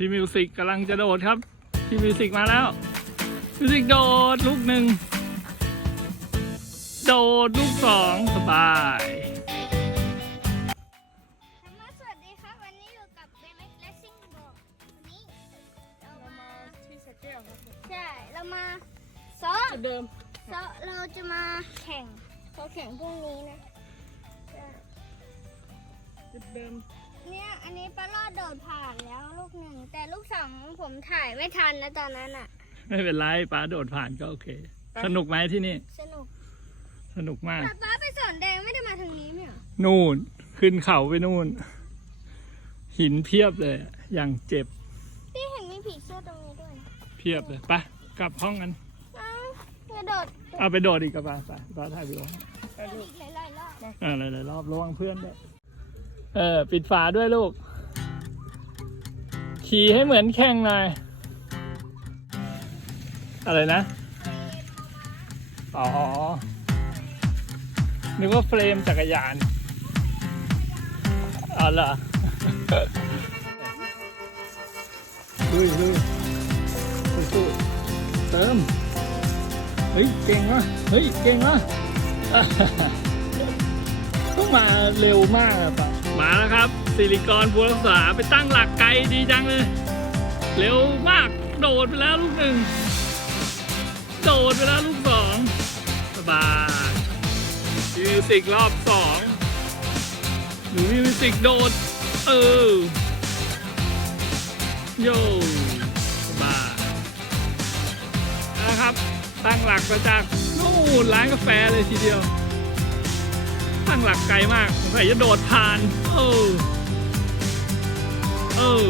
พี่มิวสิกกำลังจะโดดครับ พี่มิวสิกมาแล้ว มิวสิกโดดลูกหนึ่ง โดดลูกสองสบายสวัสดีครับ วันนี้อยู่กับ BMX Racing Board วันนี้เรามาที่สเกลครับผมใช่ เรามาซ้อมจุดเดิมซ้อมเราจะมาแข่งเขาแข่งพรุ่งนี้นะใช่จุดเดิม เนี่ยอันนี้ปลาลอดโดดผ่านแล้วลูกหนึ่ง แต่ลูกสองผมถ่ายไม่ทันนะตอนนั้นอะ ไม่เป็นไรป้าโดดผ่านก็โอเค สนุกไหมที่นี่ สนุกสนุกมากแต่ป้าไปสอนแดงไม่ได้มาทางนี้เนี่ยเหรอนู่นขึ้นเขาไปนู่น หินเพียบเลยอย่างเจ็บพี่เห็นมีผีเสื้อตรงนี้ด้วยเพียบเลยไปะกลับห้องกันเอ้าอย่าโดดเอาไปโดดอีกกับป้าไปป้าถ่ายวิดีโอโดดอีกหลายๆรอบเออหลายๆรอบระวังเพื่อนด้วย เออ ปิดฝาด้วยลูก ขี่ให้เหมือนแข่งหน่อย อะไรนะ อ๋อ นึกว่าเฟรมจักรยานอ๋อเหรอลุยลุยสู้ๆเติม เฮ้ย เก่งวะเฮ้ย เก่งวะต้องมาเร็วมากอะปะ มาแล้วครับสิริกรบัวรักษาไปตั้งหลักไกลดีจังเลย เร็วมากโดดไปแล้วลูกหนึ่งโดดไปแล้วลูกสองสบายมิวสิกรอบสองหนูมิวสิกโดด เออโยสบายนะครับ ตั้งหลักมาจากนู่นร้านกาแฟเลยทีเดียว ตั้งหลักไกลมากสงสัยจะโดดผ่านเออเออ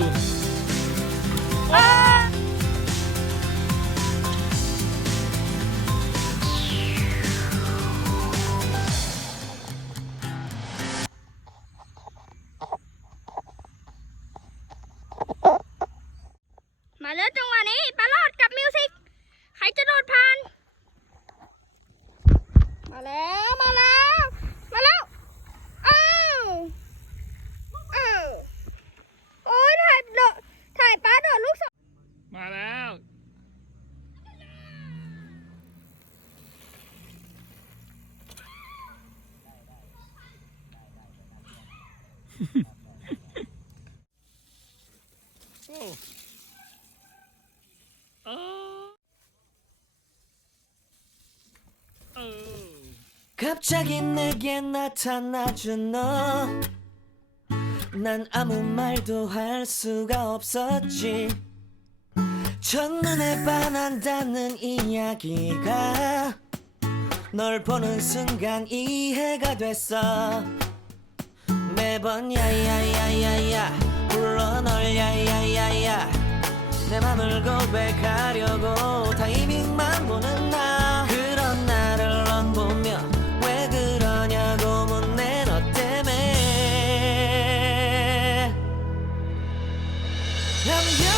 มาแล้วจังหวะนี้ปลาลอดกับมิวสิก ใครจะโดดผ่าน มาแล้ว 갑자기 내게 나타나준 너. 난 아무 말도 할 수가 없었지. 첫눈에 반한다는 이야기가 널 보는 순간 이해가 됐어. 매번 야야야야야 불러 널 야야야야. 내 맘을 고백하려고 타이밍만 보는 나. 그런 나를 넌 보며 왜 그러냐고 묻네 너 때문에. I'm